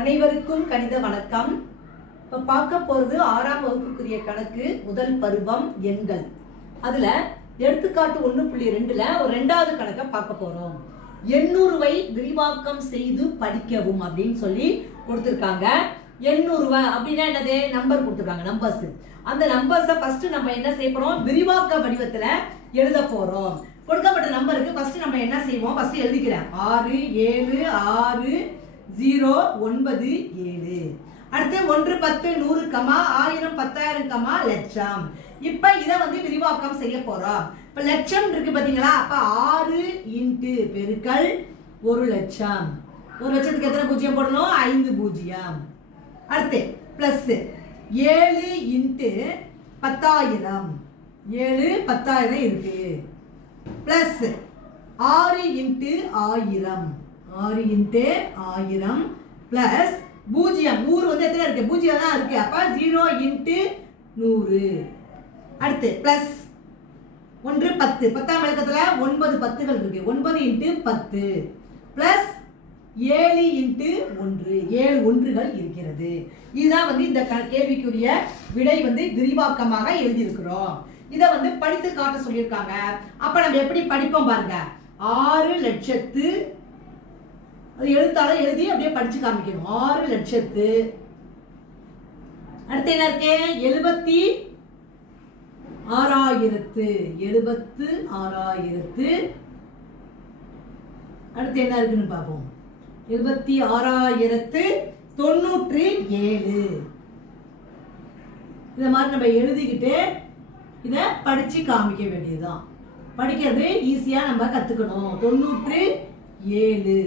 அனைவருக்கும் கணித வணக்கம். இப்போ பார்க்க போகிறது 6ஆம் வகுப்புக்குரிய கணக்கு முதல் பருவம் எண்கள். அதில் எடுத்துக்காட்டு 1.2ல் ஒரு 2வது கணக்கை பார்க்க போகிறோம். 800வை விரிவாக்கம் செய்து படிக்கவும் அப்படின்னு சொல்லி கொடுத்துருக்காங்க. 800 அப்படின்னா என்னது? நம்பர் கொடுத்துருக்காங்க, நம்பர்ஸ். அந்த நம்பர்ஸை ஃபர்ஸ்ட் நம்ம என்ன செய்ய போகிறோம்? விரிவாக்க வடிவத்தில் எழுத போகிறோம். கொடுக்கப்பட்ட நம்பருக்கு ஃபர்ஸ்ட் நம்ம என்ன செய்வோம்? ஃபர்ஸ்ட் எழுதிக்கிறேன். 6 7 6 0 9 7. அடுத்து 1 10 100 1000 10000 லட்சம். இப்ப இதை விரிவாக்கம் செய்ய போறோம். இப்ப லட்சம் இருக்கு பாத்தீங்களா? அப்ப 6 இன்ட்டு பெருக்கல் 1 லட்சம். 1 லட்சத்துக்கு எத்தனை பூஜ்ஜியம் போடணும்? 5 பூஜ்ஜியம். அடுத்து பிளஸ் 7 இன்ட்டு 10000. 7 10000 இருக்கு. Plus 6 into 1000. 6 இன்ட்டு 1000 பிளஸ் பூஜ்ஜியம். 100 எத்தனை இருக்கு? பூஜ்ஜியம் தான் இருக்கு. அப்ப 0 இன்ட்டு 100. அடுத்து பிளஸ் 1 10. 10ஆம் இலக்கத்துல 9 10கள் இருக்கு. 9 இன்ட்டு 10 பிளஸ் 7 இன்ட்டு 1. 7 ஒன்றுகள் இருக்கிறது. இதுதான் இந்த கேள்விக்குரிய விடை விரிவாக்கமாக எழுதியிருக்கிறோம். இதை படித்து காட்ட சொல்லியிருக்காங்க. அப்ப நம்ம எப்படி படிப்போம் பாருங்க. 6 லட்சத்து, எழுத்தாளர் எழுதி அப்படியே படிச்சு காமிக்கணும். 6 லட்சத்து, அடுத்து என்ன இருக்கு? 76,000. 76,000. அடுத்து என்ன இருக்குன்னு பார்ப்போம். 76,097. இந்த மாதிரி நம்ம எழுதிக்கிட்டு இதை படிச்சு காமிக்க வேண்டியதுதான். படிக்கிறது ஈஸியா நம்ம கத்துக்கணும். 97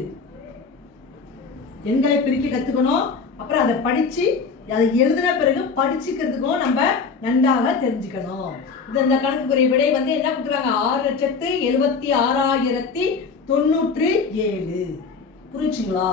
எண்களை பிரிக்க கத்துக்கணும். அப்புறம் அதை படிச்சு அதை எழுதின பிறகு படிச்சுக்கிறதுக்கும் நம்ம நன்றாக தெரிஞ்சுக்கணும். இந்த கணக்குக்குரிய விடை என்ன கொடுத்துருக்காங்க? 6,76,097. புரிஞ்சுங்களா?